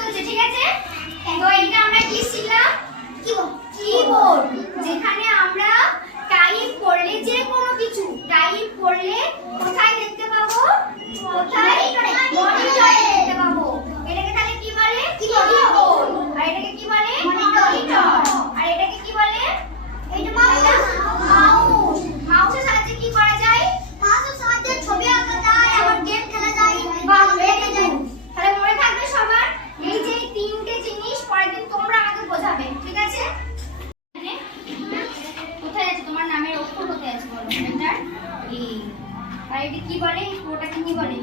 চলছে, ঠিক আছে? তো এটা আমরা কি শিখলাম? কিবোর্ড, যেখানে আমরা টাইপ করলে যে কোনো কিছু টাইপ করলে কোথায় দেখতে পাবো? কোথায়? মনিটরে দেখতে পাবো। এটাকে তাহলে কি বলে? কিবোর্ড। আর এটাকে কি বলে? মনিটর। আর এটাকে কি বলে? এটা মাউস। মাউসের সাহায্যে কি করা যায়? মাউসের সাহায্যে ছবি আঁকা যায়, আবার গেম খেলা যায়। বাহ, ভেরি গুড। তাহলে মনে থাকবে সবার এই যে তিনটে জিনিস পরের দিন তোমরা আমাকে বোঝাবে, ঠিক আছে? কোথায় আছে তোমার নামের অক্ষর? কোথায় আছে বলো? এটা ই। আর এটা কি বলে? ওটাকে কি বলে?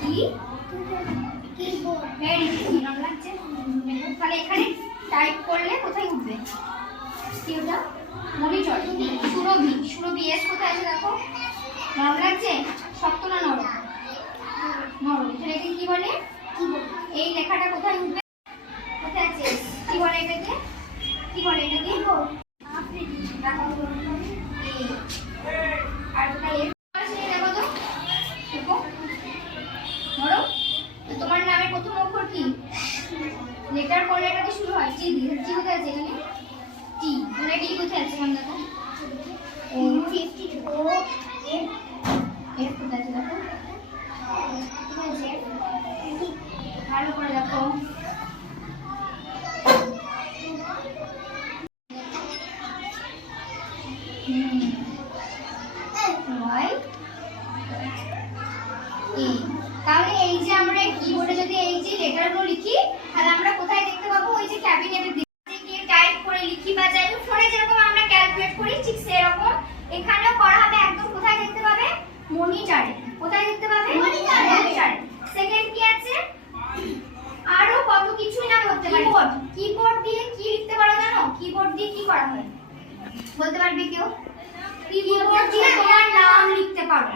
কি? কিবোর্ড। ভেরি গুড, নাম লাগছে। তাহলে এখানে টাইপ করলে কোথায় উঠবে? কি ওটা? মনিটর। সুরভি। সুরভি এস কোথায় আছে দেখো? নরম লাগছে? শক্ত না নরম? নরম। তাহলে এটাকে কি বলে? কিবোর্ড। এই লেখাটা কোথায় উঠবে? কোথায় আছে? কি বলে এটাকে? কি বলে এটাকে? কিবোর্ড। আর কোথায় দেখো তো? দেখো নরম। তো তোমার নামের প্রথম অক্ষর কি? লেটার করলে এটা কি শুরু হয়? টি দিয়ে। টি কোথায় আছে এখানে? টি। মানে টি কোথায় আছে এখানে দেখো? ও 52 এফ। এফ কোথায় আছে দেখো? ঠিক আছে, ভালো করে দেখো। তাহলে এই যে আমরা কিবোর্ডে যদি এই যে লেটারগুলো লিখি তাহলে আমরা কোথায় দেখতে পাবো? ওই যে ক্যাবিনেটের দিকে গিয়ে টাইপ করে লিখি বা যাই হোক ফোনে যেরকম আমরা ক্যালকুলেট করি ঠিক সেরকম এখানেও করা হবে। একদম কোথায় দেখতে পাবে? মনিটরে। কোথায় দেখতে পাবে? মনিটরে। সেকেন্ড কি আছে? আরো কত কিছু না করতে পারি। কিবোর্ড। কিবোর্ড দিয়ে কি লিখতে পারো জানো? কিবোর্ড দিয়ে কি করা হয় বলতে পারবে কেউ? কিবোর্ড দিয়ে তোমার নাম লিখতে পারো।